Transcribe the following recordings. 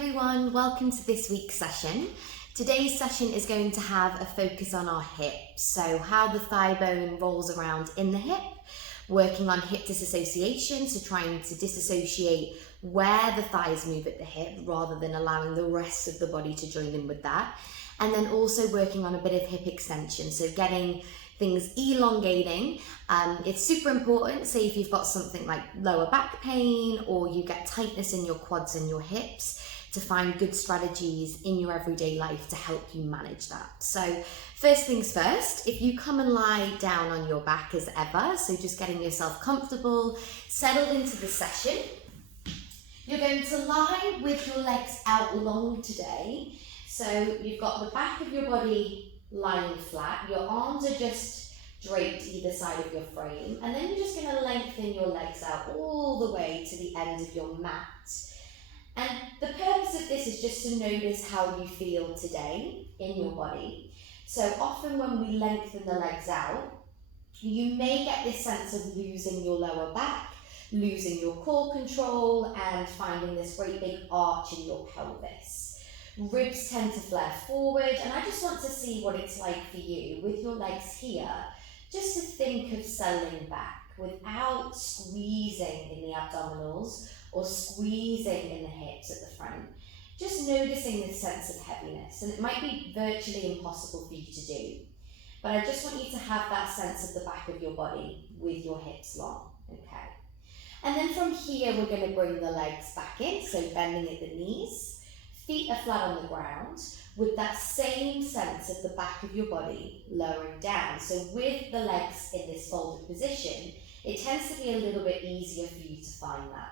everyone, welcome to this week's session. Today's session is going to have a focus on our hips, so how the thigh bone rolls around in the hip, working on hip disassociation, so trying to disassociate where the thighs move at the hip rather than allowing the rest of the body to join in with that, and then also working on a bit of hip extension, so getting things elongating. It's super important, say if you've got something like lower back pain or you get tightness in your quads and your hips, to find good strategies in your everyday life to help you manage that. So first things first, if you come and lie down on your back as ever, so just getting yourself comfortable, settled into the session, you're going to lie with your legs out long today. So you've got the back of your body lying flat, your arms are just draped either side of your frame, and then you're just going to lengthen your legs out all the way to the end of your mat. And the purpose of this is just to notice how you feel today in your body. So often when we lengthen the legs out, you may get this sense of losing your lower back, losing your core control, and finding this great big arch in your pelvis. Ribs tend to flare forward, and I just want to see what it's like for you with your legs here, just to think of settling back without squeezing in the abdominals or squeezing in the hips at the front. Just noticing this sense of heaviness, and it might be virtually impossible for you to do, but I just want you to have that sense of the back of your body with your hips long, okay? And then from here, we're going to bring the legs back in, so bending at the knees. Feet are flat on the ground with that same sense of the back of your body lowering down. So with the legs in this folded position, it tends to be a little bit easier for you to find that.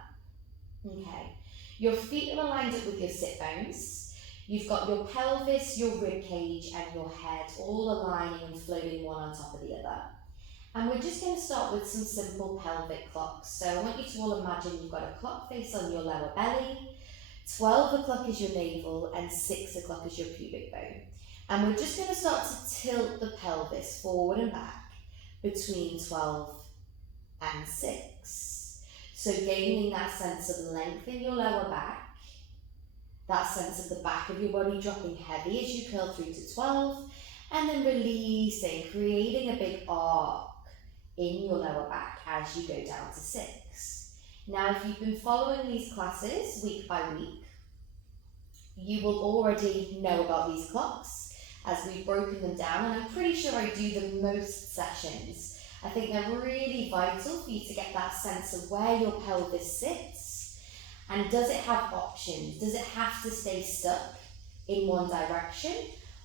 Okay, your feet are aligned up with your sit bones. You've got your pelvis, your rib cage and your head all aligning and floating one on top of the other. And we're just going to start with some simple pelvic clocks. So I want you to all imagine you've got a clock face on your lower belly. 12 o'clock is your navel and 6 o'clock is your pubic bone. And we're just going to start to tilt the pelvis forward and back between 12 and 6. So gaining that sense of length in your lower back, that sense of the back of your body dropping heavy as you curl through to 12, and then releasing, creating a big arc in your lower back as you go down to 6. Now, if you've been following these classes week by week, you will already know about these clocks as we've broken them down, and I'm pretty sure I do the most sessions. I think they're really vital for you to get that sense of where your pelvis sits, and does it have options? Does it have to stay stuck in one direction,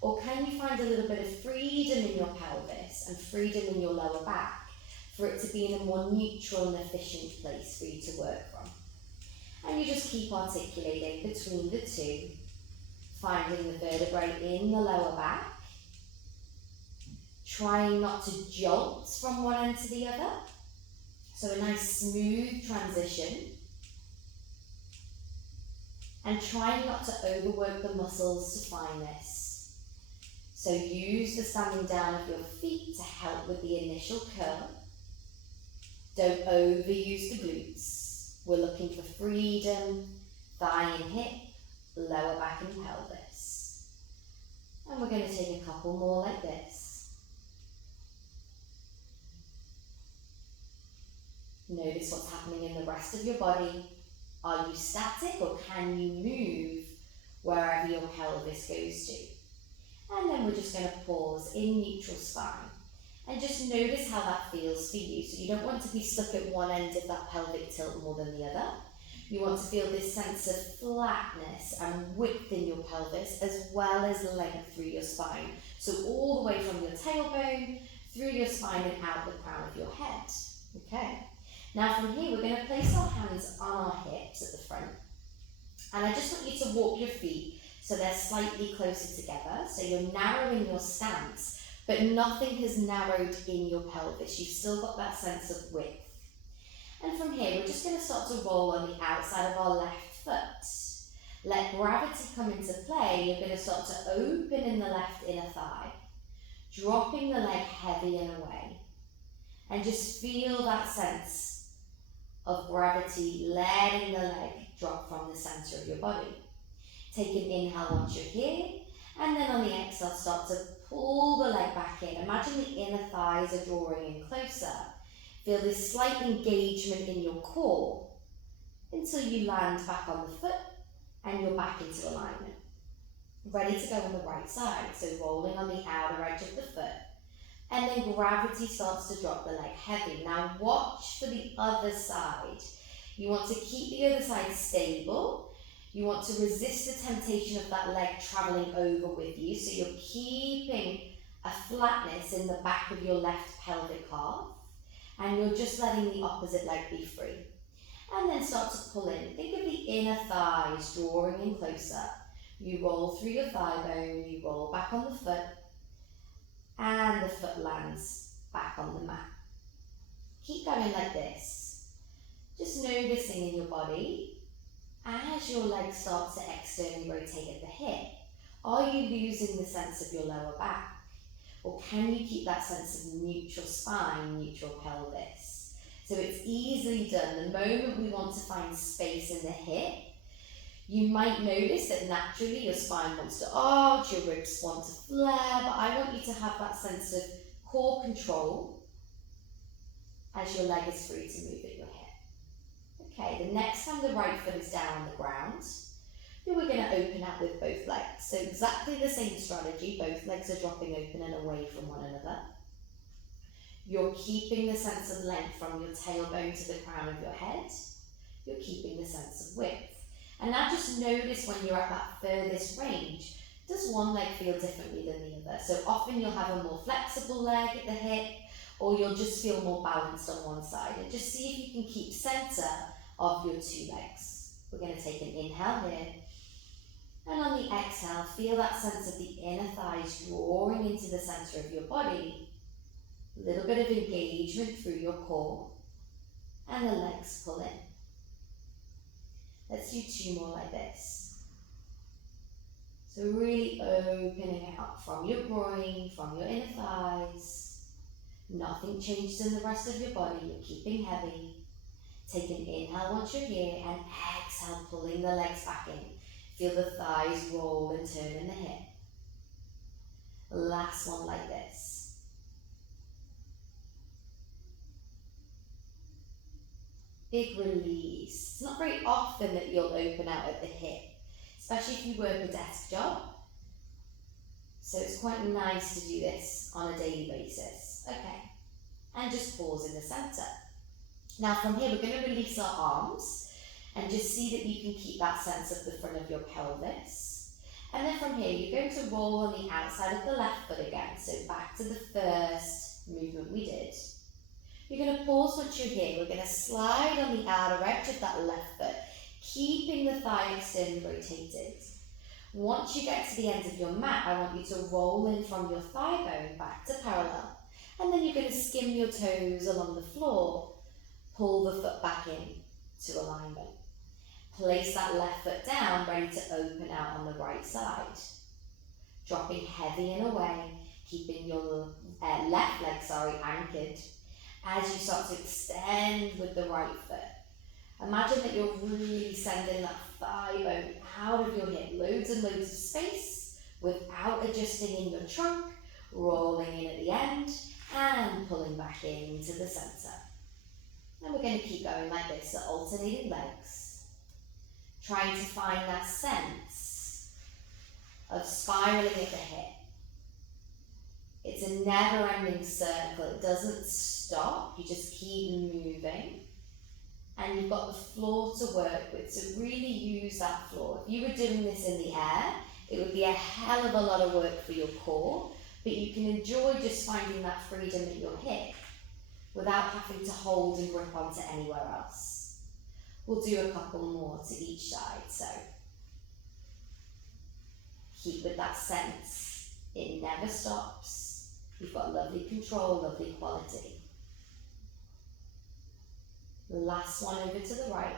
or can you find a little bit of freedom in your pelvis and freedom in your lower back for it to be in a more neutral and efficient place for you to work from? And you just keep articulating between the two, finding the vertebrae in the lower back, trying not to jolt from one end to the other, so a nice smooth transition, and trying not to overwork the muscles to find this. So use the standing down of your feet to help with the initial curl. Don't overuse the glutes. We're looking for freedom, thigh and hip, lower back and pelvis. And we're going to take a couple more like this. Notice what's happening in the rest of your body. Are you static, or can you move wherever your pelvis goes to? And then we're just going to pause in neutral spine. And just notice how that feels for you. So you don't want to be stuck at one end of that pelvic tilt more than the other. You want to feel this sense of flatness and width in your pelvis, as well as length through your spine. So all the way from your tailbone, through your spine and out the crown of your head. Okay. Now from here, we're going to place our hands on our hips at the front. And I just want you to walk your feet so they're slightly closer together. So you're narrowing your stance, but nothing has narrowed in your pelvis. You've still got that sense of width. And from here, we're just going to start to roll on the outside of our left foot. Let gravity come into play. You're going to start to open in the left inner thigh, dropping the leg heavy and away. And just feel that sense of gravity letting the leg drop from the center of your body. Take an inhale once you're here, and then on the exhale, start to pull the leg back in. Imagine the inner thighs are drawing in closer. Feel this slight engagement in your core until you land back on the foot and you're back into alignment. Ready to go on the right side, so rolling on the outer edge of the foot. And then gravity starts to drop the leg heavy. Now watch for the other side. You want to keep the other side stable. You want to resist the temptation of that leg traveling over with you. So you're keeping a flatness in the back of your left pelvic half. And you're just letting the opposite leg be free. And then start to pull in. Think of the inner thighs drawing in closer. You roll through your thigh bone, you roll back on the foot, and the foot lands back on the mat. Keep going like this. Just noticing in your body, as your legs start to externally rotate at the hip, are you losing the sense of your lower back? Or can you keep that sense of neutral spine, neutral pelvis? So it's easily done. The moment we want to find space in the hip, you might notice that naturally your spine wants to arch, your ribs want to flare, but I want you to have that sense of core control as your leg is free to move at your hip. Okay, the next time the right foot is down on the ground, then we're going to open up with both legs. So exactly the same strategy, both legs are dropping open and away from one another. You're keeping the sense of length from your tailbone to the crown of your head. You're keeping the sense of width. And now just notice when you're at that furthest range, does one leg feel differently than the other? So often you'll have a more flexible leg at the hip, or you'll just feel more balanced on one side. And just see if you can keep center of your two legs. We're going to take an inhale here. And on the exhale, feel that sense of the inner thighs drawing into the center of your body. A little bit of engagement through your core. And the legs pull in. Let's do two more like this. So really opening out from your groin, from your inner thighs. Nothing changes in the rest of your body. You're keeping heavy. Take an inhale once you're here and exhale, pulling the legs back in. Feel the thighs roll and turn in the hip. Last one like this. Big release. It's not very often that you'll open out at the hip, especially if you work a desk job. So it's quite nice to do this on a daily basis. Okay, and just pause in the center. Now from here, we're going to release our arms and just see that you can keep that sense of the front of your pelvis. And then from here, you're going to roll on the outside of the left foot again. So back to the first movement we did. You're going to pause once you're here. We're going to slide on the outer edge of that left foot, keeping the thigh externally rotated. Once you get to the end of your mat, I want you to roll in from your thigh bone back to parallel. And then you're going to skim your toes along the floor. Pull the foot back in to alignment. Place that left foot down, ready to open out on the right side. Dropping heavy and away, keeping your left leg, anchored. As you start to extend with the right foot. Imagine that you're really sending that thigh bone out of your hip. Loads and loads of space without adjusting in your trunk. Rolling in at the end and pulling back into the center. And we're going to keep going like this, so alternating legs. Trying to find that sense of spiraling at the hip. It's a never-ending circle. It doesn't stop. You just keep moving. And you've got the floor to work with. So really use that floor. If you were doing this in the air, it would be a hell of a lot of work for your core. But you can enjoy just finding that freedom at your hip without having to hold and grip onto anywhere else. We'll do a couple more to each side. So keep with that sense. It never stops. You've got lovely control, lovely quality. Last one over to the right.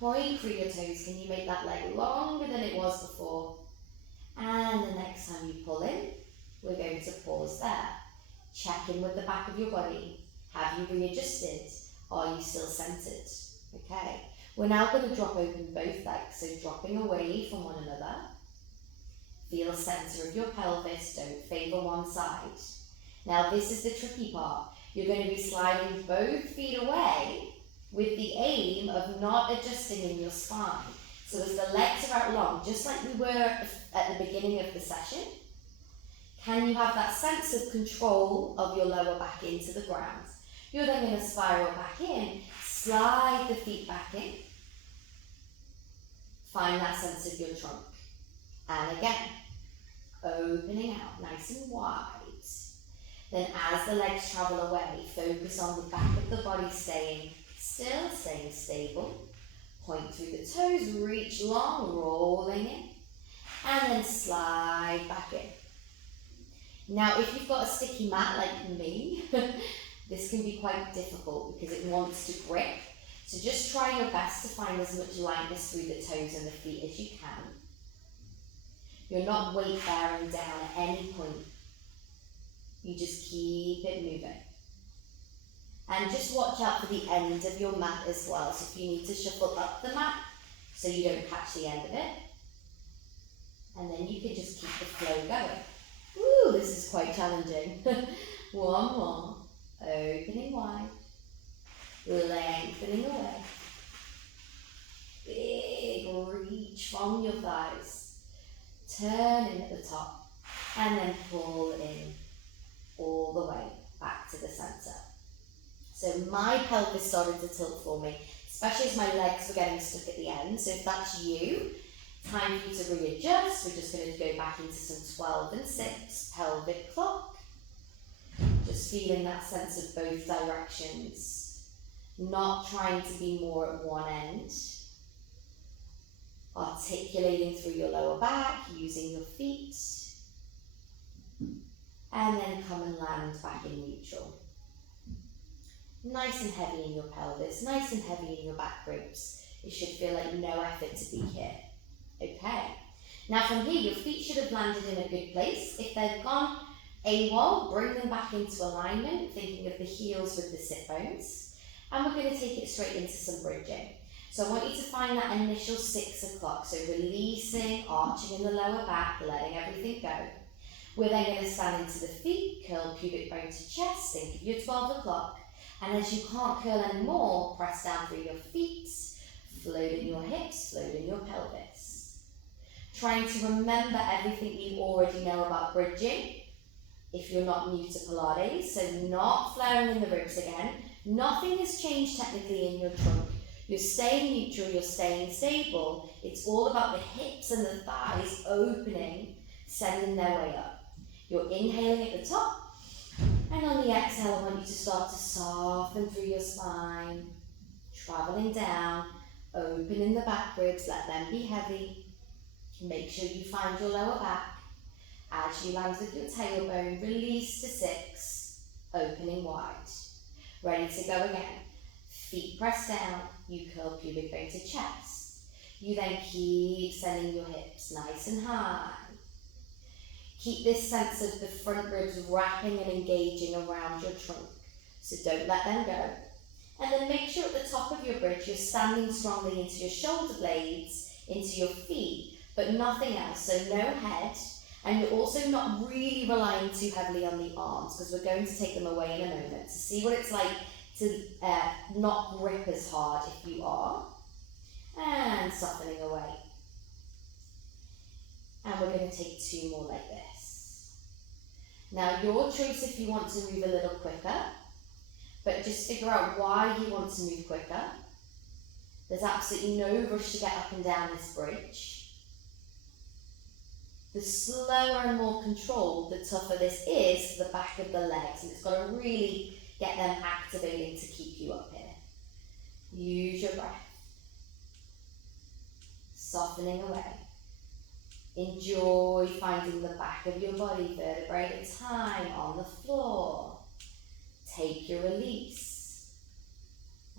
Point through your toes. Can you make that leg longer than it was before? And the next time you pull in, we're going to pause there. Check in with the back of your body. Have you readjusted? Are you still centered? Okay. We're now going to drop open both legs, so dropping away from one another. Feel the centre of your pelvis, don't favour one side. Now this is the tricky part. You're going to be sliding both feet away with the aim of not adjusting in your spine. So as the legs are out long, just like we were at the beginning of the session, can you have that sense of control of your lower back into the ground? You're then going to spiral back in, slide the feet back in, find that sense of your trunk. And again, opening out nice and wide. Then as the legs travel away, focus on the back of the body staying still, staying stable. Point through the toes, reach long, rolling in, and then slide back in. Now, if you've got a sticky mat like me, this can be quite difficult because it wants to grip. So just try your best to find as much lightness through the toes and the feet as you can. You're not weight bearing down at any point. You just keep it moving. And just watch out for the end of your mat as well. So if you need to shuffle up the mat so you don't catch the end of it. And then you can just keep the flow going. Woo, this is quite challenging. One more. Opening wide. Lengthening away. Big reach from your thighs. Turn in at the top. And then pull in all the way back to the centre. So my pelvis started to tilt for me, especially as my legs were getting stuck at the end. So if that's you, time for you to readjust. We're just going to go back into some 12 and 6 pelvic clock. Just feeling that sense of both directions. Not trying to be more at one end. Articulating through your lower back, using your feet. And then come and land back in neutral. Nice and heavy in your pelvis, nice and heavy in your back ribs. It should feel like no effort to be here. Okay. Now from here, your feet should have landed in a good place. If they've gone AWOL, bring them back into alignment, thinking of the heels with the sit bones. And we're going to take it straight into some bridging. So I want you to find that initial 6 o'clock. So releasing, arching in the lower back, letting everything go. We're then going to stand into the feet, curl pubic bone to chest, think of your 12 o'clock. And as you can't curl anymore, press down through your feet, float in your hips, float in your pelvis. Trying to remember everything you already know about bridging, if you're not new to Pilates, so not flaring in the ribs again. Nothing has changed technically in your trunk. You're staying neutral, you're staying stable. It's all about the hips and the thighs opening, sending their way up. You're inhaling at the top. And on the exhale, I want you to start to soften through your spine, traveling down, opening the back ribs, let them be heavy. Make sure you find your lower back. As you land with your tailbone, release to 6, opening wide. Ready to go again. Feet press down, you curl pubic bone to chest. You then keep sending your hips nice and high. Keep this sense of the front ribs wrapping and engaging around your trunk. So don't let them go. And then make sure at the top of your bridge, you're standing strongly into your shoulder blades, into your feet, but nothing else. So no head. And you're also not really relying too heavily on the arms, because we're going to take them away in a moment to see what it's like to not grip as hard if you are. And softening away. And we're going to take 2 more like this. Now your choice if you want to move a little quicker, but just figure out why you want to move quicker. There's absolutely no rush to get up and down this bridge. The slower and more controlled, the tougher this is for the back of the legs, and it's got to really get them activating to keep you up here. Use your breath. Softening away. Enjoy finding the back of your body, vertebrae at a time, on the floor. Take your release.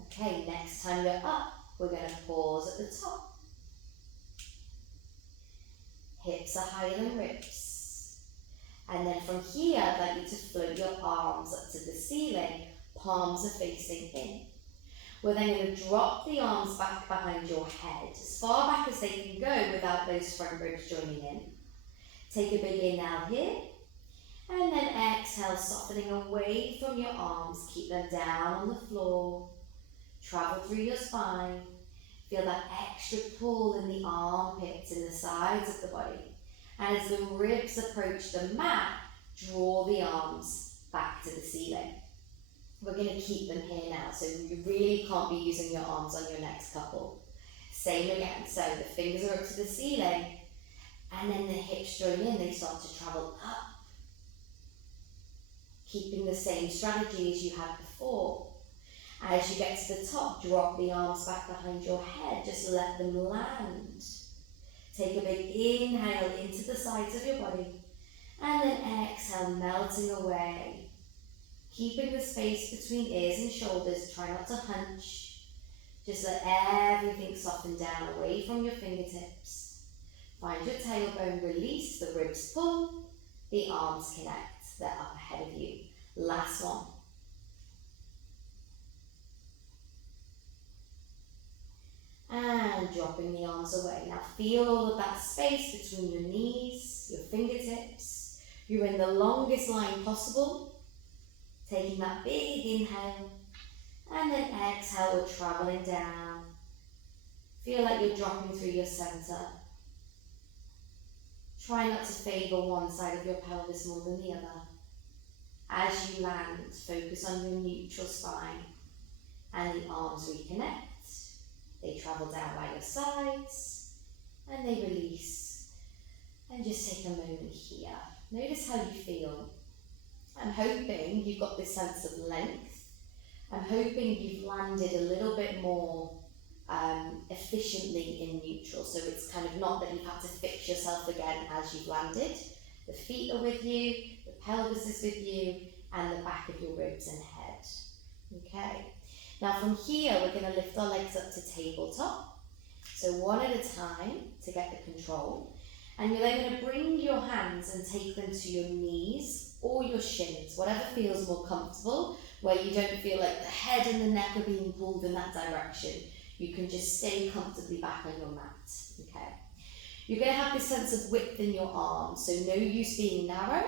Okay, next time you're up, we're going to pause at the top. Hips are higher than ribs. And then from here, I'd like you to float your arms up to the ceiling. Palms are facing in. We're then going to drop the arms back behind your head, as far back as they can go without those front ribs joining in. Take a big inhale here, and then exhale, softening away from your arms. Keep them down on the floor. Travel through your spine. Feel that extra pull in the armpits and the sides of the body. And as the ribs approach the mat, draw the arms back to the ceiling. We're going to keep them here now, so you really can't be using your arms on your next couple. Same again, so the fingers are up to the ceiling, and then the hips join in, they start to travel up. Keeping the same strategy as you had before. As you get to the top, drop the arms back behind your head, just let them land. Take a big inhale into the sides of your body, and then exhale, melting away. Keeping the space between ears and shoulders, try not to hunch. Just let everything soften down away from your fingertips. Find your tailbone, release, the ribs pull, the arms connect, they're up ahead of you. Last one. And dropping the arms away. Now feel all of that space between your knees, your fingertips. You're in the longest line possible. Taking that big inhale. And then exhale, we're traveling down. Feel like you're dropping through your center. Try not to favor one side of your pelvis more than the other. As you land, focus on your neutral spine. And the arms reconnect. They travel down by your sides, and they release. And just take a moment here. Notice how you feel. I'm hoping you've got this sense of length. I'm hoping you've landed a little bit more efficiently in neutral. So it's kind of not that you've had to fix yourself again as you've landed. The feet are with you, the pelvis is with you, and the back of your ribs and head. Okay. Now from here, we're going to lift our legs up to tabletop. So one at a time to get the control. And you're then going to bring your hands and take them to your knees or your shins, whatever feels more comfortable, where you don't feel like the head and the neck are being pulled in that direction. You can just stay comfortably back on your mat. Okay. You're going to have this sense of width in your arms, so no use being narrow.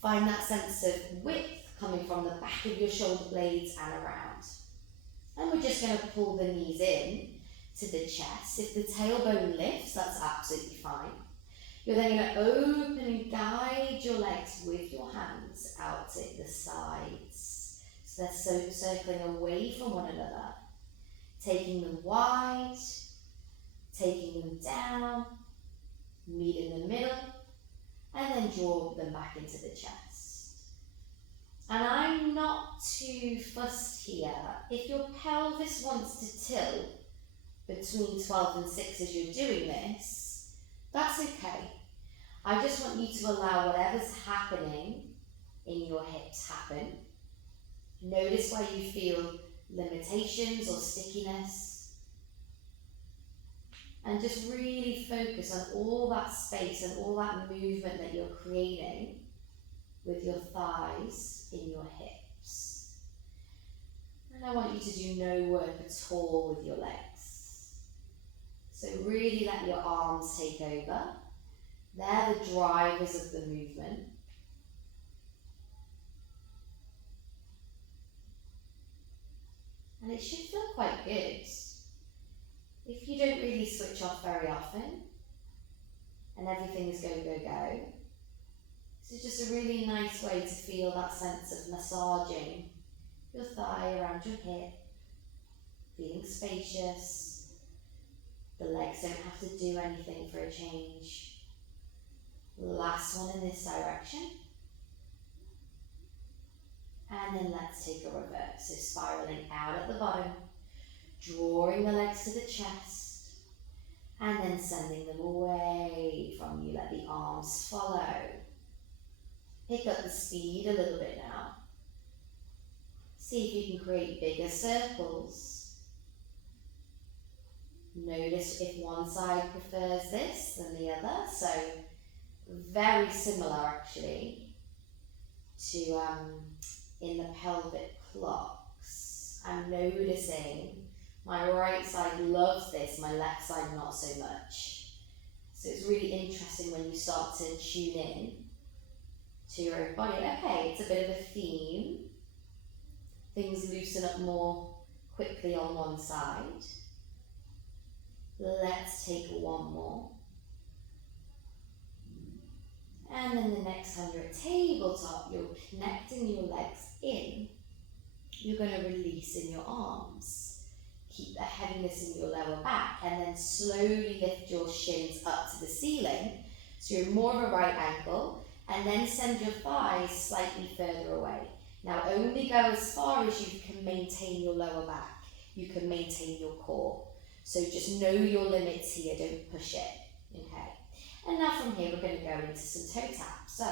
Find that sense of width coming from the back of your shoulder blades and around. And we're just going to pull the knees in to the chest. If the tailbone lifts, that's absolutely fine. You're then going to open and guide your legs with your hands out at the sides. So they're circling away from one another. Taking them wide, taking them down, meet in the middle, and then draw them back into the chest. And I'm not too fussed here. If your pelvis wants to tilt between 12 and 6 as you're doing this, that's okay. I just want you to allow whatever's happening in your hips happen. Notice where you feel limitations or stickiness. And just really focus on all that space and all that movement that you're creating with your thighs in your hips. And I want you to do no work at all with your legs. So really let your arms take over. They're the drivers of the movement. And it should feel quite good. If you don't really switch off very often, and everything is go, go, go, this is just a really nice way to feel that sense of massaging your thigh around your hip, feeling spacious. The legs don't have to do anything for a change. Last one in this direction. And then let's take a reverse. So spiraling out at the bottom, drawing the legs to the chest, and then sending them away from you. Let the arms follow. Pick up the speed a little bit now. See if you can create bigger circles. Notice if one side prefers this than the other. So very similar actually to in the pelvic clocks. I'm noticing My right side loves this, my left side not so much. So it's really interesting when you start to tune in to your own body. Okay, it's a bit of a theme. Things loosen up more quickly on one side. Let's take one more. And then the next time you're at tabletop, you're connecting your legs in. You're going to release in your arms. Keep the heaviness in your lower back and then slowly lift your shins up to the ceiling. So you're more of a right angle, and then send your thighs slightly further away. Now only go as far as you can maintain your lower back. You can maintain your core. So just know your limits here, don't push it, okay? And now from here, we're going to go into some toe taps. So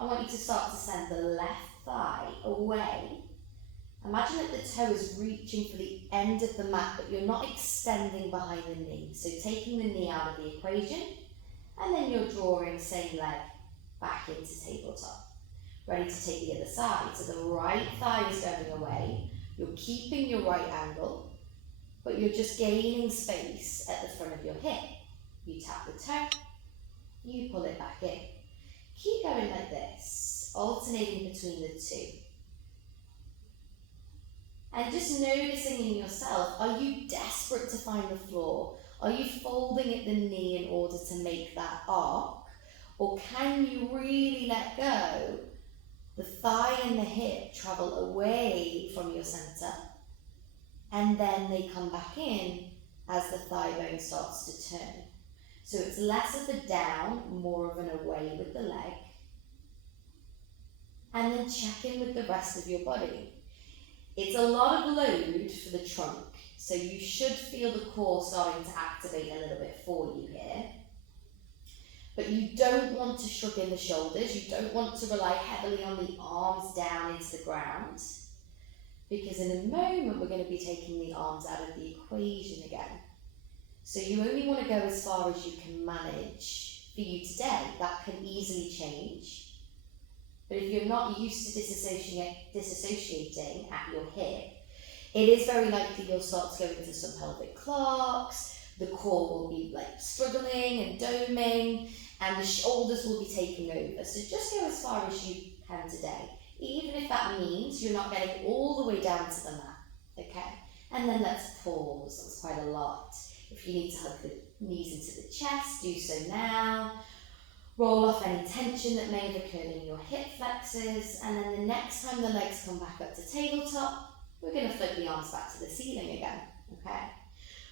I want you to start to send the left thigh away. Imagine that the toe is reaching for the end of the mat, but you're not extending behind the knee. So taking the knee out of the equation, and then you're drawing same leg back into tabletop. Ready to take the other side. So the right thigh is going away. You're keeping your right angle, but you're just gaining space at the front of your hip. You tap the toe, you pull it back in. Keep going like this, alternating between the two. And just noticing in yourself, are you desperate to find the floor? Are you folding at the knee in order to make that arc? Or can you really let go? The thigh and the hip travel away from your center, and then they come back in as the thigh bone starts to turn. So it's less of a down, more of an away with the leg. And then check in with the rest of your body. It's a lot of load for the trunk, so you should feel the core starting to activate a little bit for you here. But you don't want to shrug in the shoulders, you don't want to rely heavily on the arms down into the ground, because in a moment we're going to be taking the arms out of the equation again. So you only want to go as far as you can manage for you today. That can easily change. But if you're not used to disassociating at your hip, it is very likely you'll start to go into some pelvic clocks, the core will be like struggling and doming, and the shoulders will be taking over. So just go as far as you can today, even if that means you're not getting all the way down to the mat, okay? And then let's pause, that's quite a lot. If you need to hug the knees into the chest, do so now. Roll off any tension that may have occurred in your hip flexors, and then the next time the legs come back up to tabletop, we're going to flip the arms back to the ceiling again, okay?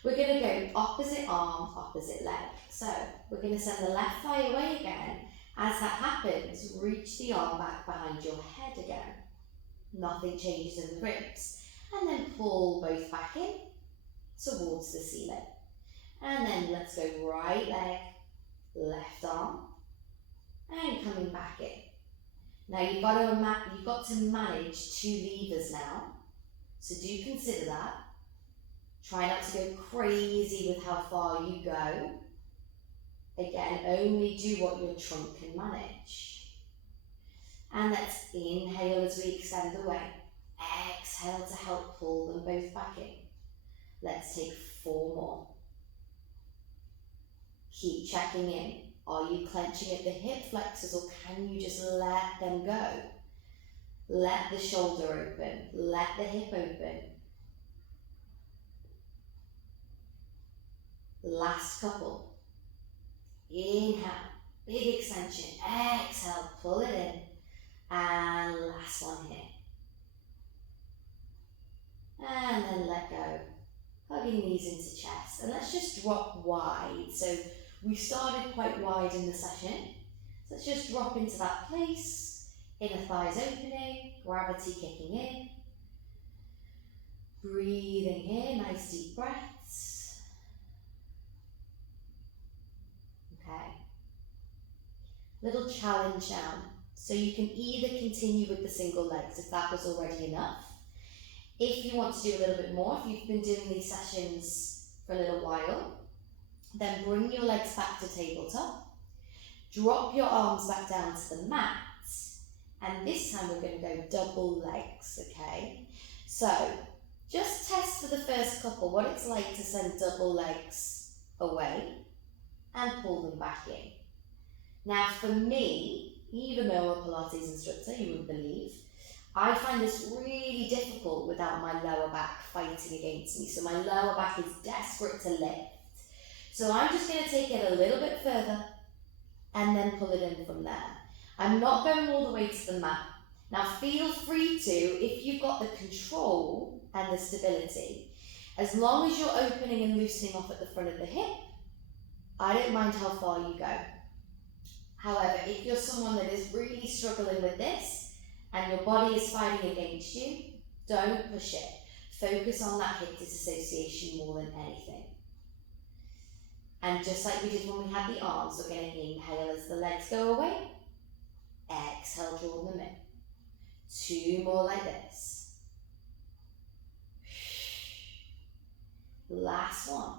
We're going to go opposite arm, opposite leg. So we're going to send the left thigh away again. As that happens, reach the arm back behind your head again. Nothing changes in the ribs. And then pull both back in towards the ceiling. And then let's go right leg, left arm, and coming back in. Now you've got to manage two levers now. So do consider that. Try not to go crazy with how far you go. Again, only do what your trunk can manage. And let's inhale as we extend away. Exhale to help pull them both back in. Let's take 4 more. Keep checking in. Are you clenching at the hip flexors, or can you just let them go? Let the shoulder open. Let the hip open. Last couple. Inhale, big extension. Exhale, pull it in. And last one here. And then let go. Hugging knees into chest. And let's just drop wide. So we started quite wide in the session. So let's just drop into that place. Inner thighs opening, gravity kicking in. Breathing here, nice deep breaths. Okay. Little challenge now. So you can either continue with the single legs if that was already enough. If you want to do a little bit more, if you've been doing these sessions for a little while, then bring your legs back to tabletop. Drop your arms back down to the mat. And this time we're going to go double legs, okay? So Just test for the first couple what it's like to send double legs away and pull them back in. Now for me, even though I'm a Pilates instructor, you wouldn't believe, I find this really difficult without my lower back fighting against me. So my lower back is desperate to lift. So I'm just going to take it a little bit further and then pull it in from there. I'm not going all the way to the mat. Now feel free to, if you've got the control and the stability, as long as you're opening and loosening off at the front of the hip, I don't mind how far you go. However, if you're someone that is really struggling with this, and your body is fighting against you, don't push it. Focus on that hip disassociation more than anything. And just like we did when we had the arms, we're going to inhale as the legs go away. Exhale, draw them in. 2 more like this. Last one.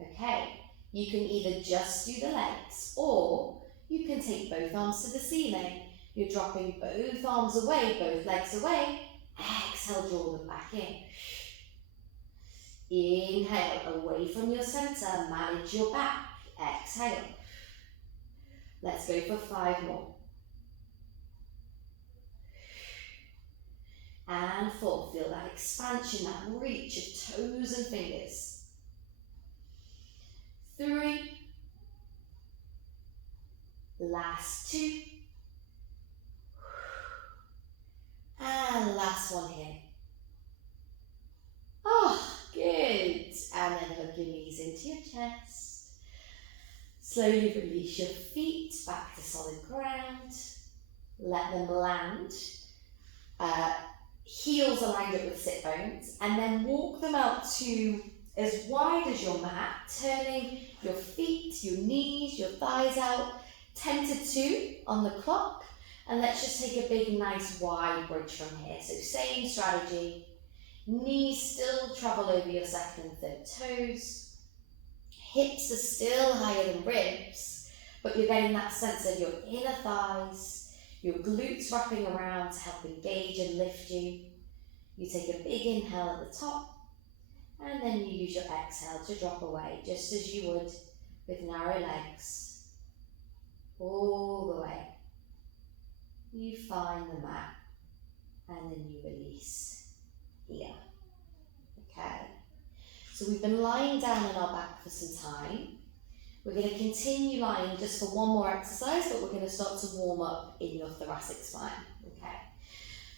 Okay, you can either just do the legs, or you can take both arms to the ceiling. You're dropping both arms away, both legs away. Exhale, draw them back in. Inhale, away from your center, manage your back. Exhale. Let's go for 5 more. And 4, feel that expansion, that reach of toes and fingers. 3. Last 2. And last one here. Oh, good. And then hug your knees into your chest. Slowly release your feet back to solid ground. Let them land. Heels aligned up with sit bones. And then walk them out to as wide as your mat, turning your feet, your knees, your thighs out. 10 to 2 on the clock. And let's just take a big, nice, wide bridge from here. So same strategy. Knees still travel over your second and third toes. Hips are still higher than ribs, but you're getting that sense of your inner thighs, your glutes wrapping around to help engage and lift you. You take a big inhale at the top, and then you use your exhale to drop away, just as you would with narrow legs, all the way. You find the mat, and then you release here. Okay, so we've been lying down on our back for some time. We're going to continue lying just for one more exercise, but we're going to start to warm up in your thoracic spine. Okay,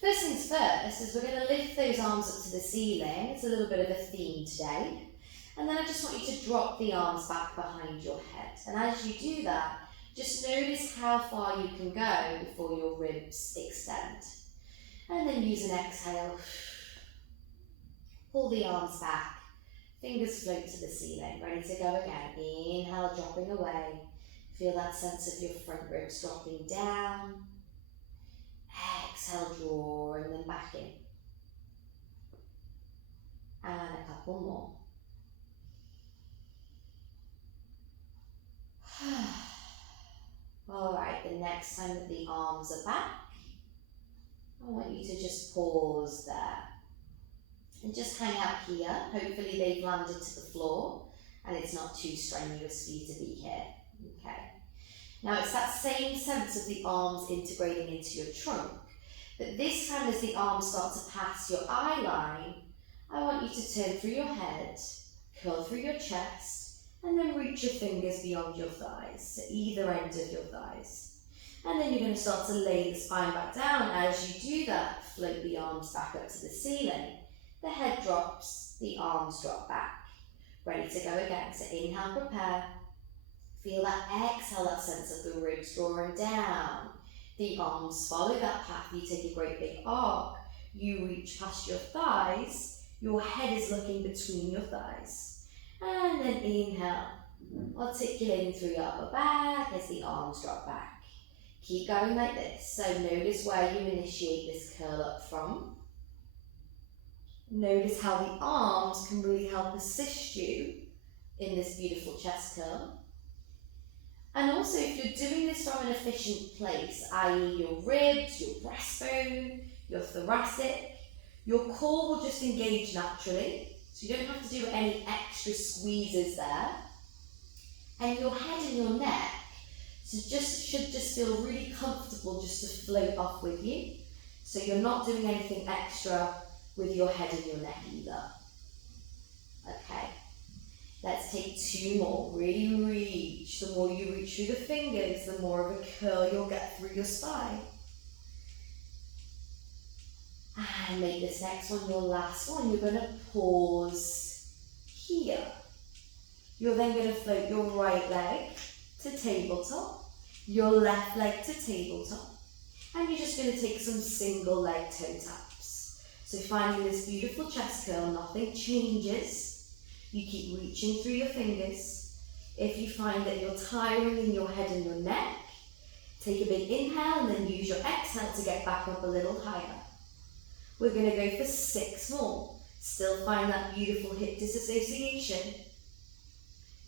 first things first is we're going to lift those arms up to the ceiling. It's a little bit of a theme today. And then I just want you to drop the arms back behind your head. And as you do that, just notice how far you can go before your ribs extend. And then use an exhale. Pull the arms back. Fingers float to the ceiling. Ready to go again. Inhale, dropping away. Feel that sense of your front ribs dropping down. Exhale, drawing them back in. And a couple more. Alright, the next time that the arms are back, I want you to just pause there. And just hang out here. Hopefully they've landed to the floor and it's not too strenuous for you to be here. Okay. Now it's that same sense of the arms integrating into your trunk, but this time as the arms start to pass your eye line, I want you to turn through your head, curl through your chest, and then reach your fingers beyond your thighs, to either end of your thighs. And then you're going to start to lay the spine back down. As you do that, float the arms back up to the ceiling. The head drops, the arms drop back. Ready to go again. So inhale, prepare. Feel that exhale, that sense of the ribs drawing down. The arms follow that path. You take a great big arc. You reach past your thighs. Your head is looking between your thighs. And then inhale, articulating through your upper back as the arms drop back. Keep going like this. So notice where you initiate this curl up from. Notice how the arms can really help assist you in this beautiful chest curl. And also, if you're doing this from an efficient place, i.e. your ribs, your breastbone, your thoracic, Your core will just engage naturally, so you don't have to do any extra squeezes there. And your head and your neck should just feel really comfortable just to float off with you. So you're not doing anything extra with your head and your neck either. Okay, let's take 2 more. Really reach. The more you reach through the fingers, the more of a curl you'll get through your spine. And make this next one your last one. You're going to pause here. You're then going to float your right leg to tabletop, your left leg to tabletop, and you're just going to take some single leg toe taps. So finding this beautiful chest curl, nothing changes. You keep reaching through your fingers. If you find that you're tiring in your head and your neck, take a big inhale and then use your exhale to get back up a little higher. We're going to go for 6 more. Still find that beautiful hip disassociation.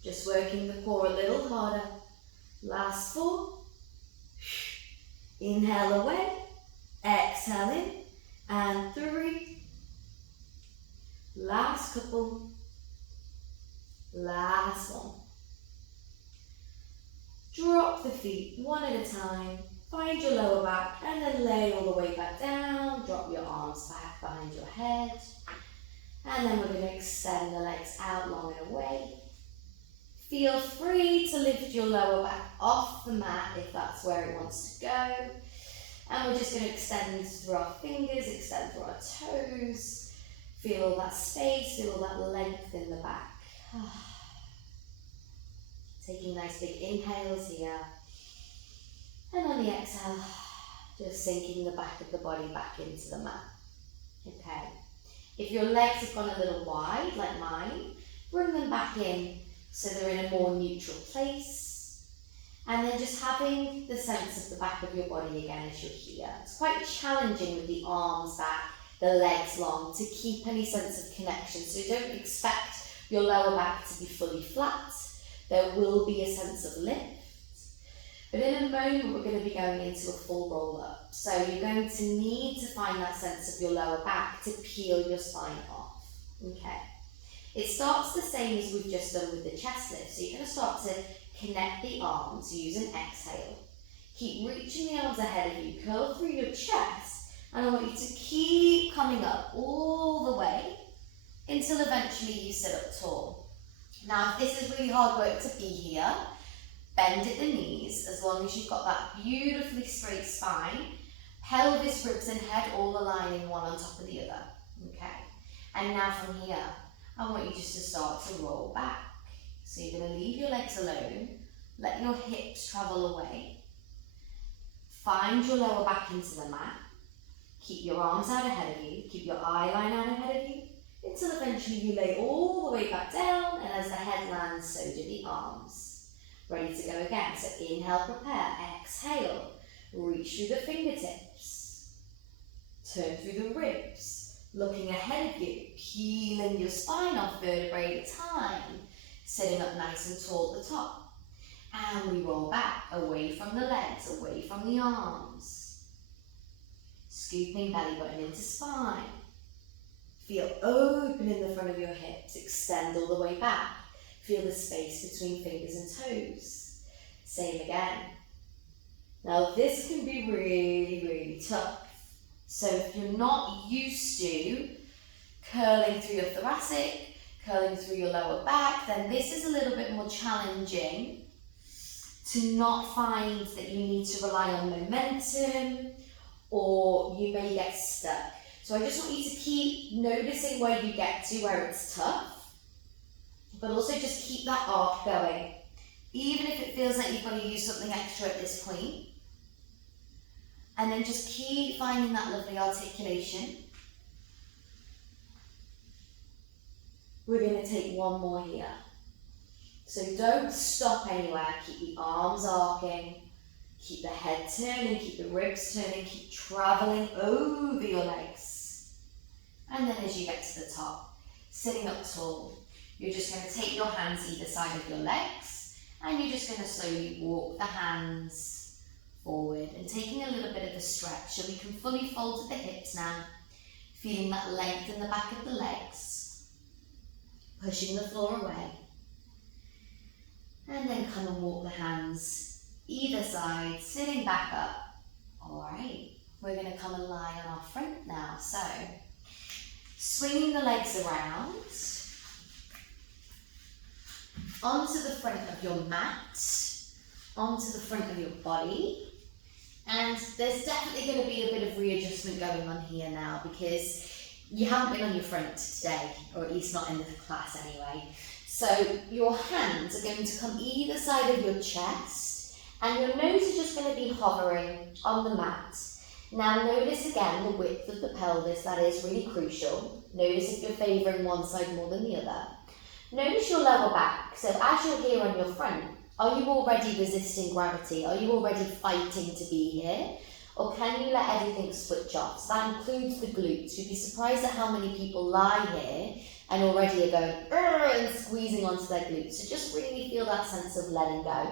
Just working the core a little harder. Last 4. Inhale away, exhale in, and 3. Last couple. Last one. Drop the feet one at a time. Find your lower back and then lay all the way back down. Drop your arms back behind your head. And then we're going to extend the legs out long and away. Feel free to lift your lower back off the mat if that's where it wants to go. And we're just going to extend through our fingers, extend through our toes. Feel all that space, feel all that length in the back. Taking nice big inhales here. And on the exhale, just sinking the back of the body back into the mat. Okay. If your legs have gone a little wide, like mine, bring them back in so they're in a more neutral place. And then just having the sense of the back of your body again as you're here. It's quite challenging with the arms back, the legs long, to keep any sense of connection. So don't expect your lower back to be fully flat. There will be a sense of lift. But in a moment, we're going to be going into a full roll up. So you're going to need to find that sense of your lower back to peel your spine off. Okay. It starts the same as we've just done with the chest lift. So you're going to start to connect the arms, use an exhale. Keep reaching the arms ahead of you, curl through your chest, and I want you to keep coming up all the way until eventually you sit up tall. Now, if this is really hard work to be here, bend at the knees as long as you've got that beautifully straight spine. Pelvis, ribs and head all aligning one on top of the other. Okay. And now from here, I want you just to start to roll back. So you're going to leave your legs alone. Let your hips travel away. Find your lower back into the mat. Keep your arms out ahead of you. Keep your eye line out ahead of you. Until eventually you lay all the way back down, and as the head lands, so do the arms. Ready to go again. So inhale, prepare. Exhale. Reach through the fingertips. Turn through the ribs. Looking ahead of you. Peeling your spine off vertebrae at a time. Sitting up nice and tall at the top. And we roll back. Away from the legs. Away from the arms. Scooping belly button into spine. Feel open in the front of your hips. Extend all the way back. Feel the space between fingers and toes. Same again. Now this can be really, really tough. So if you're not used to curling through your thoracic, curling through your lower back, then this is a little bit more challenging to not find that you need to rely on momentum, or you may get stuck. So I just want you to keep noticing where you get to, where it's tough, but also just keep that arc going. Even if it feels like you've got to use something extra at this point. And then just keep finding that lovely articulation. We're going to take one more here. So don't stop anywhere. Keep the arms arcing. Keep the head turning, keep the ribs turning, keep traveling over your legs. And then as you get to the top, sitting up tall, you're just going to take your hands either side of your legs, and you're just going to slowly walk the hands forward and taking a little bit of a stretch so we can fully fold at the hips now. Feeling that length in the back of the legs, pushing the floor away. And then come and walk the hands either side, sitting back up. All right, we're going to come and lie on our front now. So, swinging the legs around onto the front of your mat, onto the front of your body. And there's definitely going to be a bit of readjustment going on here now because you haven't been on your front today, or at least not in the class anyway. So your hands are going to come either side of your chest and your nose is just going to be hovering on the mat. Now notice again the width of the pelvis, that is really crucial. Notice if you're favouring one side more than the other. Notice your lower back. So as you're here on your front, are you already resisting gravity? Are you already fighting to be here? Or can you let everything switch off? So that includes the glutes. You'd be surprised at how many people lie here and already are going and squeezing onto their glutes. So just really feel that sense of letting go.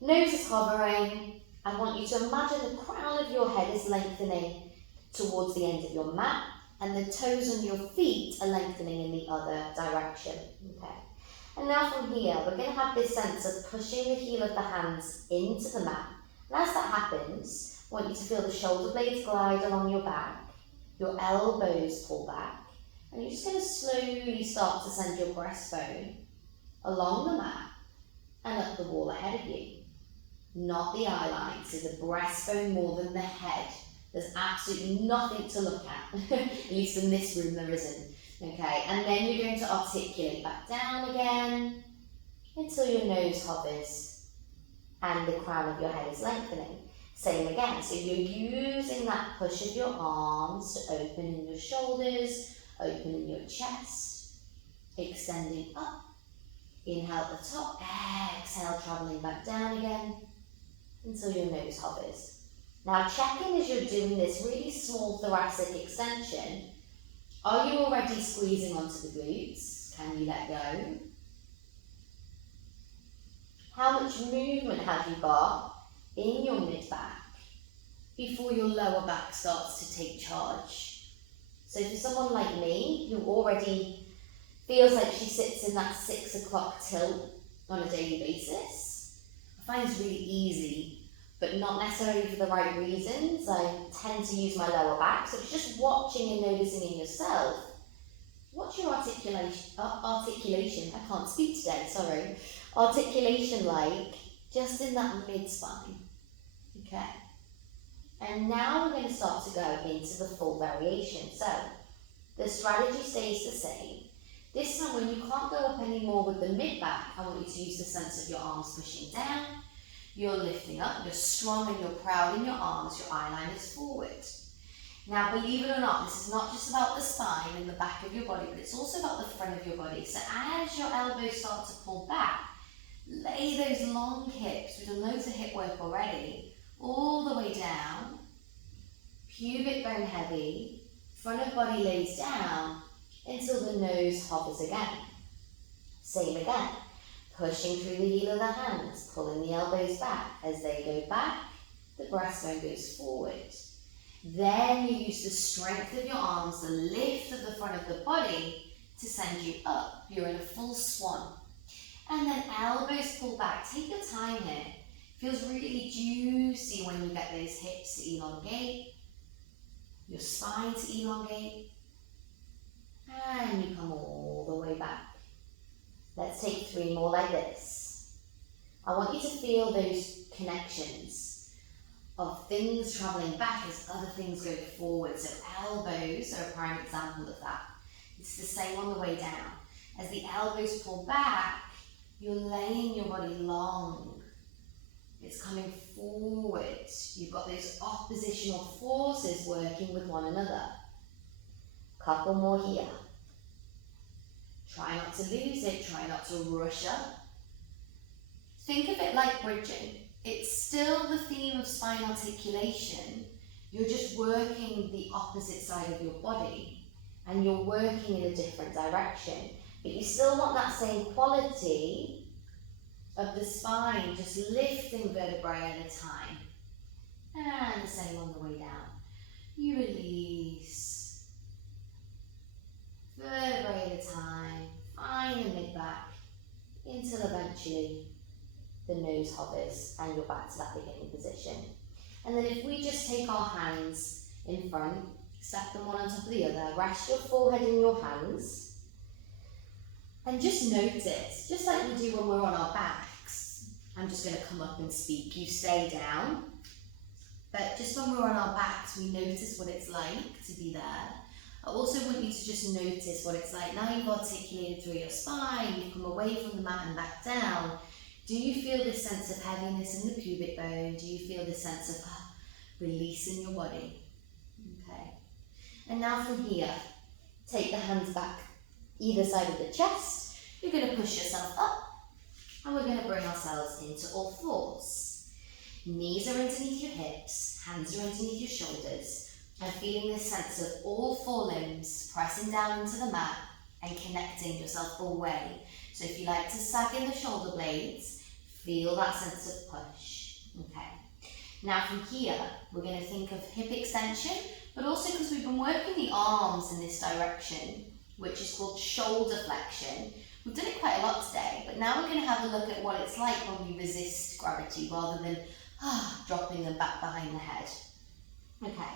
Nose is hovering. I want you to imagine the crown of your head is lengthening towards the end of your mat and the toes on your feet are lengthening in the other direction. Okay. And now from here, we're going to have this sense of pushing the heel of the hands into the mat. And as that happens, I want you to feel the shoulder blades glide along your back, your elbows pull back, and you're just going to slowly start to send your breastbone along the mat and up the wall ahead of you. Not the eye line, so the breastbone more than the head. There's absolutely nothing to look at, at least in this room there isn't. Okay, and then you're going to articulate back down again until your nose hovers and the crown of your head is lengthening. Same again, so you're using that push of your arms to open in your shoulders, open in your chest, extending up. Inhale at the top, exhale, travelling back down again until your nose hovers. Now check in as you're doing this really small thoracic extension. Are you already squeezing onto the glutes? Can you let go? How much movement have you got in your mid-back before your lower back starts to take charge? So for someone like me, who already feels like she sits in that 6 o'clock tilt on a daily basis, I find it's really easy, but not necessarily for the right reasons. I tend to use my lower back, so it's just watching and noticing in yourself. What's your articulation, I can't speak today, sorry. Articulation like, just in that mid-spine, okay? And now we're going to start to go into the full variation. So, the strategy stays the same. This time when you can't go up anymore with the mid-back, I want you to use the sense of your arms pushing down. You're lifting up, you're strong and you're proud in your arms, your eye line is forward. Now believe it or not, this is not just about the spine and the back of your body, but it's also about the front of your body. So as your elbows start to pull back, lay those long hips, we've done loads of hip work already, all the way down, pubic bone heavy, front of body lays down until the nose hovers again. Same again. Pushing through the heel of the hands, pulling the elbows back. As they go back, the breastbone goes forward. Then you use the strength of your arms, the lift of the front of the body to send you up. You're in a full swan. And then elbows pull back. Take your time here. Feels really juicy when you get those hips to elongate, your spine to elongate, and you come all the way back. Let's take 3 more like this. I want you to feel those connections of things travelling back as other things go forward. So elbows are a prime example of that. It's the same on the way down. As the elbows pull back, you're laying your body long. It's coming forward. You've got those oppositional forces working with one another. Couple more here. Try not to lose it, try not to rush up. Think of it like bridging. It's still the theme of spine articulation. You're just working the opposite side of your body and you're working in a different direction. But you still want that same quality of the spine, just lifting vertebrae at a time. And the same on the way down. you release. Vertebrae at a time, find the mid-back, until eventually the nose hovers and you're back to that beginning position. And then if we just take our hands in front, stack them one on top of the other, rest your forehead in your hands, and just notice, just like we do when we're on our backs. I'm just going to come up and speak, you stay down. But just when we're on our backs, we notice what it's like to be there. I also want you to just notice what it's like. Now you've articulated through your spine, you've come away from the mat and back down. Do you feel this sense of heaviness in the pubic bone? Do you feel this sense of release in your body? Okay. And now from here, take the hands back either side of the chest. You're going to push yourself up, and we're going to bring ourselves into all fours. Knees are underneath your hips, hands are underneath your shoulders, and feeling this sense of all four limbs pressing down into the mat and connecting yourself away. So if you like to sag in the shoulder blades, feel that sense of push. Okay. Now from here, we're going to think of hip extension, but also because we've been working the arms in this direction, which is called shoulder flexion. We've done it quite a lot today, but now we're going to have a look at what it's like when we resist gravity rather than dropping them back behind the head. Okay,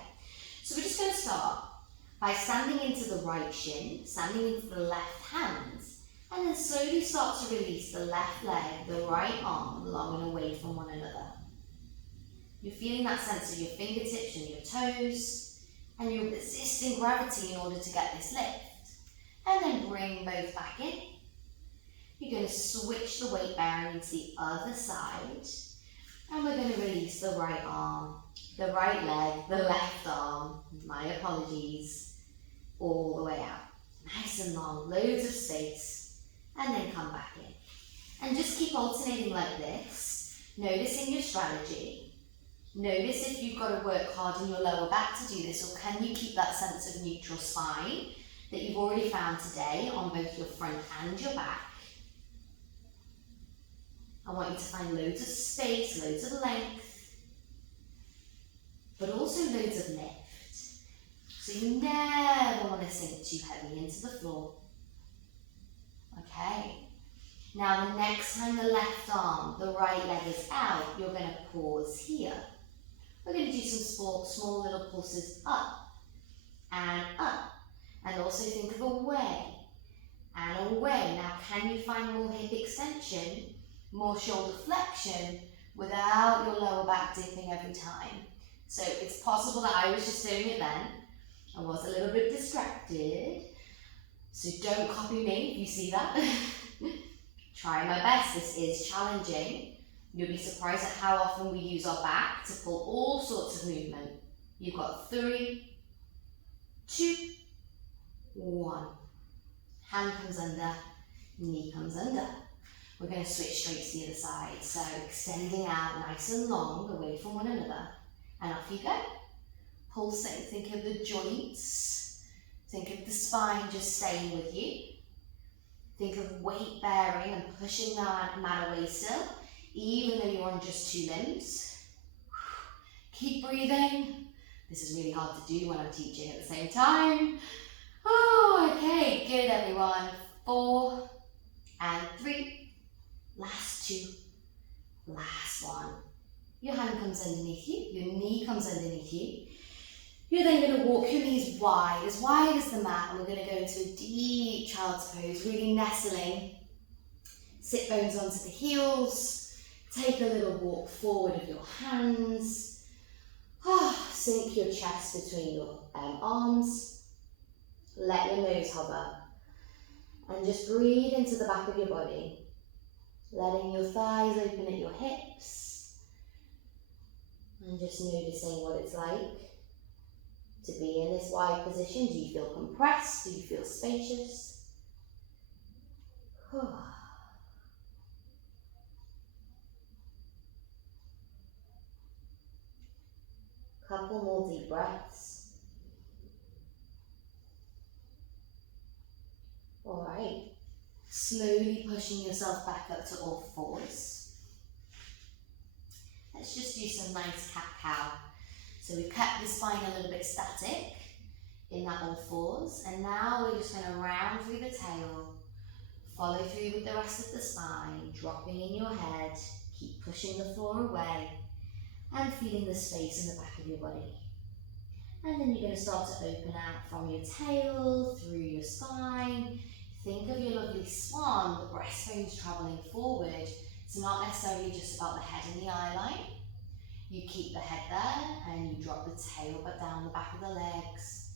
so we're just going to start by standing into the right shin, standing into the left hand, and then slowly start to release the left leg, the right arm, long and away from one another. You're feeling that sense of your fingertips and your toes, and you're resisting gravity in order to get this lift. And then bring both back in. You're going to switch the weight bearing into the other side, and we're going to release the right arm, the right leg, the left arm, my apologies, all the way out. Nice and long, loads of space, and then come back in. And just keep alternating like this, noticing your strategy. Notice if you've got to work hard in your lower back to do this, or can you keep that sense of neutral spine that you've already found today on both your front and your back. I want you to find loads of space, loads of length, but also loads of lift. So you never want to sink too heavy into the floor. Okay. Now the next time the left arm, the right leg is out, you're going to pause here. We're going to do some small little pulses up, and also think of away and away. Now can you find more hip extension, more shoulder flexion without your lower back dipping every time? So it's possible that I was just doing it then. I was a little bit distracted. So don't copy me if you see that. Try my best, this is challenging. You'll be surprised at how often we use our back to pull all sorts of movement. You've got 3, 2, 1. Hand comes under, knee comes under. We're going to switch straight to the other side. So extending out nice and long away from one another. And off you go. Pulsing, think of the joints. Think of the spine just staying with you. Think of weight bearing and pushing that mat away still, even though you're on just 2 limbs. Keep breathing. This is really hard to do when I'm teaching at the same time. Oh, okay, good everyone. 4 and 3. Last 2. Last 1. Your hand comes underneath you, your knee comes underneath you. You're then going to walk your knees wide as the mat, and we're going to go into a deep child's pose, really nestling. Sit bones onto the heels. Take a little walk forward of your hands. Sink your chest between your arms. Let your nose hover. And just breathe into the back of your body. Letting your thighs open at your hips. And just noticing what it's like to be in this wide position. Do you feel compressed? Do you feel spacious? Couple more deep breaths. All right. Slowly pushing yourself back up to all fours. Let's just do some nice cat-cow. So we've kept the spine a little bit static in that all fours, and now we're just going to round through the tail, follow through with the rest of the spine, dropping in your head, keep pushing the floor away, and feeling the space in the back of your body. And then you're going to start to open out from your tail, through your spine. Think of your lovely swan, the breastbone's travelling forward. It's not necessarily just about the head and the eye line. You keep the head there and you drop the tail back down the back of the legs.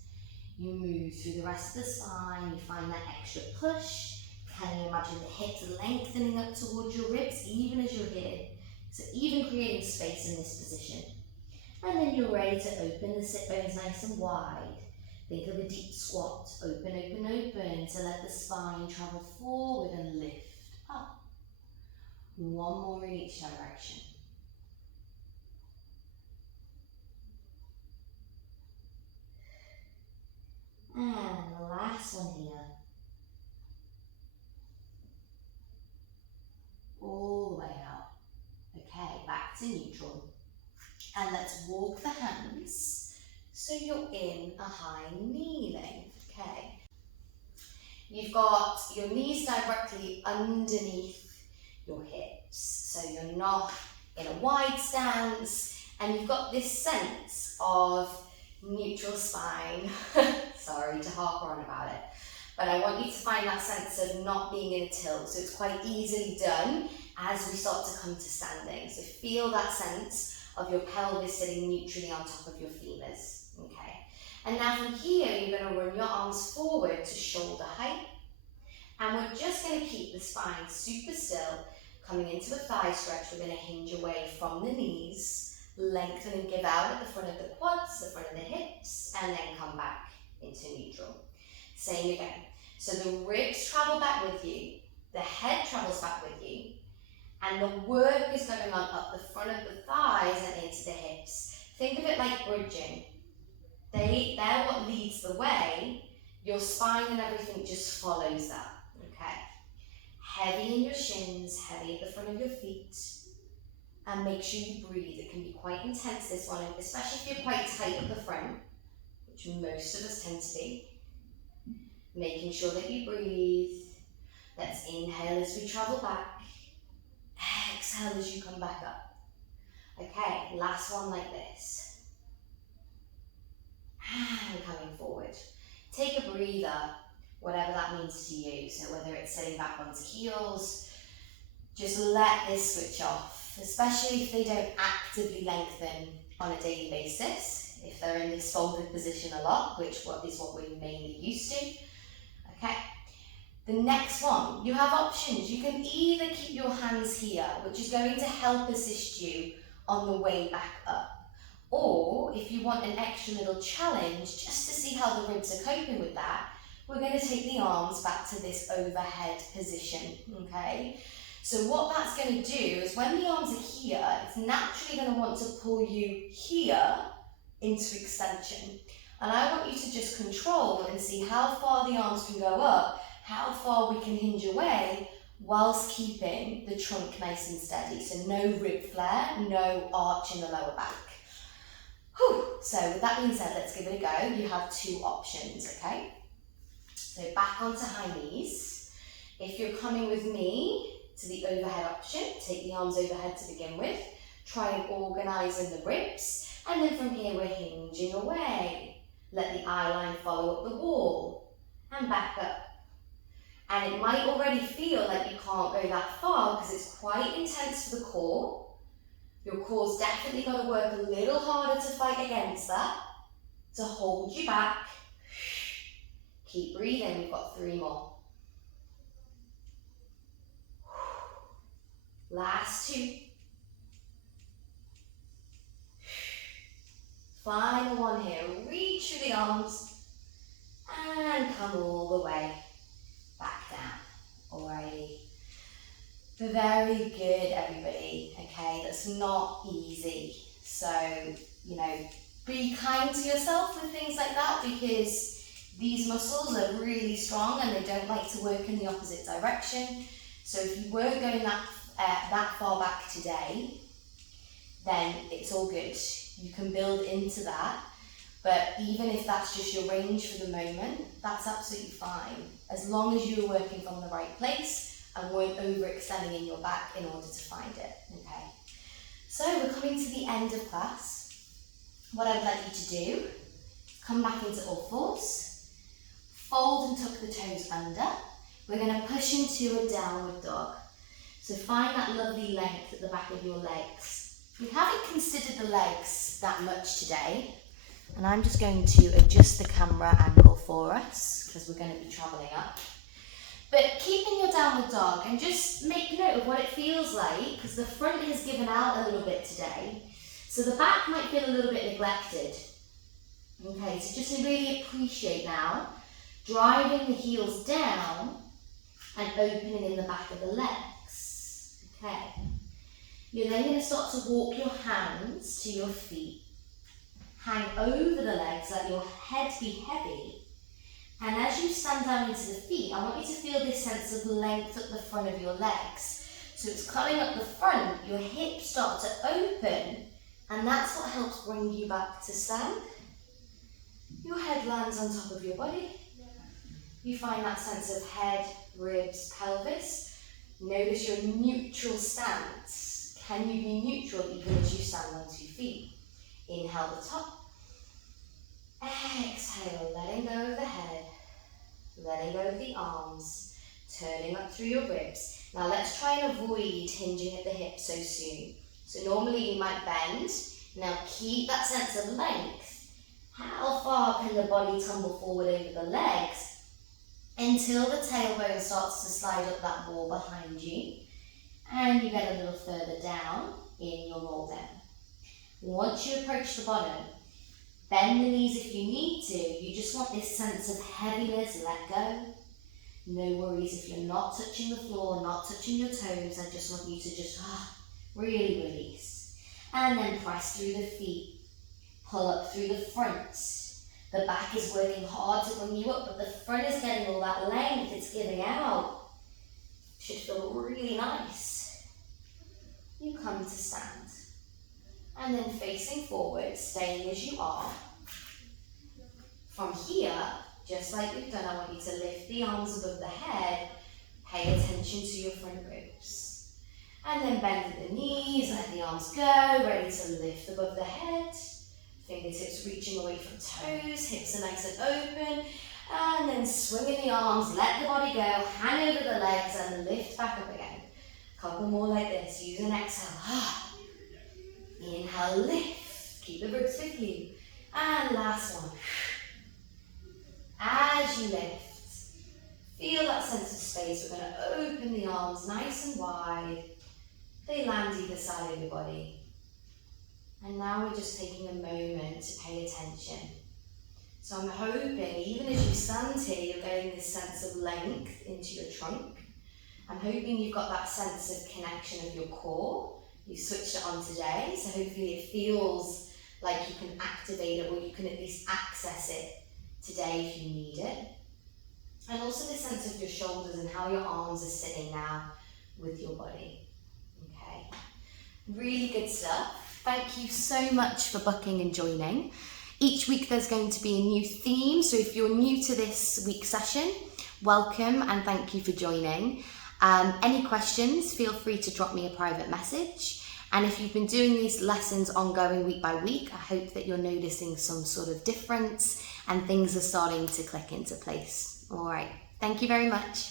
You move through the rest of the spine, you find that extra push. Can you imagine the hips lengthening up towards your ribs even as you're here? So even creating space in this position. And then you're ready to open the sit bones nice and wide. Think of a deep squat. Open, open, open to let the spine travel forward and lift up. One more in each direction. And the last one here. All the way out. Okay, back to neutral. And let's walk the hands so you're in a high knee length. Okay. You've got your knees directly underneath your hips. So you're not in a wide stance, and you've got this sense of neutral spine. Sorry to harp on about it, but I want you to find that sense of not being in a tilt. So it's quite easily done as we start to come to standing. So feel that sense of your pelvis sitting neutrally on top of your femurs. Okay. And now from here, you're going to run your arms forward to shoulder height. And we're just going to keep the spine super still, coming into a thigh stretch. We're going to hinge away from the knees, lengthen and give out at the front of the quads, the front of the hips, and then come back into neutral. Same again. So the ribs travel back with you, the head travels back with you, and the work is going on up the front of the thighs and into the hips. Think of it like bridging. They're what leads the way. Your spine and everything just follows that. Okay. Heavy in your shins, heavy at the front of your feet. And make sure you breathe. It can be quite intense, this one, especially if you're quite tight at the front, which most of us tend to be. Making sure that you breathe. Let's inhale as we travel back. Exhale as you come back up. Okay, last one like this. And coming forward. Take a breather, whatever that means to you. So whether it's sitting back onto heels, just let this switch off, especially if they don't actively lengthen on a daily basis. If they're in this folded position a lot, which is what we're mainly used to. Okay. The next one, you have options. You can either keep your hands here, which is going to help assist you on the way back up. Or if you want an extra little challenge, just to see how the ribs are coping with that, we're going to take the arms back to this overhead position, okay? So what that's going to do is when the arms are here, it's naturally going to want to pull you here into extension. And I want you to just control and see how far the arms can go up, how far we can hinge away whilst keeping the trunk nice and steady. So no rib flare, no arch in the lower back. Whew. So with that being said, let's give it a go. You have two options, okay? So back onto high knees. If you're coming with me to the overhead option, take the arms overhead to begin with. Try and organise in the ribs. And then from here, we're hinging away. Let the eye line follow up the wall and back up. And it might already feel like you can't go that far because it's quite intense for the core. Your core's definitely got to work a little harder to fight against that, to hold you back. Keep breathing, we've got 3 more. Last 2. Final one here. Reach through the arms and come all the way back down. Alrighty. Very good, everybody. Okay, that's not easy. So, be kind to yourself with things like that because these muscles are really strong and they don't like to work in the opposite direction. So if you weren't going that far back today, then it's all good. You can build into that, but even if that's just your range for the moment, that's absolutely fine, as long as you're working from the right place and weren't overextending in your back in order to find it, okay? So we're coming to the end of class. What I'd like you to do, come back into all fours, fold and tuck the toes under. We're going to push into a downward dog. So find that lovely length at the back of your legs. We haven't considered the legs that much today, and I'm just going to adjust the camera angle for us because we're going to be travelling up. But keeping your downward dog, and just make note of what it feels like, because the front has given out a little bit today, so the back might feel a little bit neglected. Okay, so just really appreciate now driving the heels down and opening in the back of the legs. Okay, you're then going to start to walk your hands to your feet, hang over the legs, let your head be heavy. And as you stand down into the feet, I want you to feel this sense of length at the front of your legs. So it's coming up the front, your hips start to open, and that's what helps bring you back to stand. Your head lands on top of your body. You find that sense of head, ribs, pelvis. Notice your neutral stance. Can you be neutral even as you stand on 2 feet? Inhale the top. Exhale, letting go of the head, letting go of the arms, turning up through your ribs. Now let's try and avoid hinging at the hips so soon. So normally you might bend. Now keep that sense of length. How far can the body tumble forward over the legs until the tailbone starts to slide up that wall behind you, and you get a little further down in your roll down. Once you approach the bottom, bend the knees if you need to. You just want this sense of heaviness, let go. No worries if you're not touching the floor, not touching your toes. I just want you to just really release. And then press through the feet. Pull up through the front. The back is working hard to bring you up, but the front is getting all that length. It's giving out. Should feel really nice. You come to stand. And then facing forward, staying as you are. From here, just like we've done, I want you to lift the arms above the head, pay attention to your front ribs. And then bend the knees, let the arms go, ready to lift above the head. Fingertips reaching away from toes, hips are nice and open. And then swinging the arms, let the body go, hand over the legs and lift back up again. Couple more like this, use an exhale. Inhale, lift, keep the ribs with you. And last one. As you lift, feel that sense of space. We're going to open the arms nice and wide. They land either side of your body. And now we're just taking a moment to pay attention. So I'm hoping, even as you stand here, you're getting this sense of length into your trunk. I'm hoping you've got that sense of connection of your core. You switched it on today, so hopefully it feels like you can activate it, or you can at least access it today if you need it. And also this sense of your shoulders and how your arms are sitting now with your body. Okay, really good stuff. Thank you so much for booking and joining. Each week there's going to be a new theme, so if you're new to this week's session, welcome and thank you for joining. Any questions, feel free to drop me a private message. And if you've been doing these lessons ongoing week by week, I hope that you're noticing some sort of difference and things are starting to click into place. All right, thank you very much.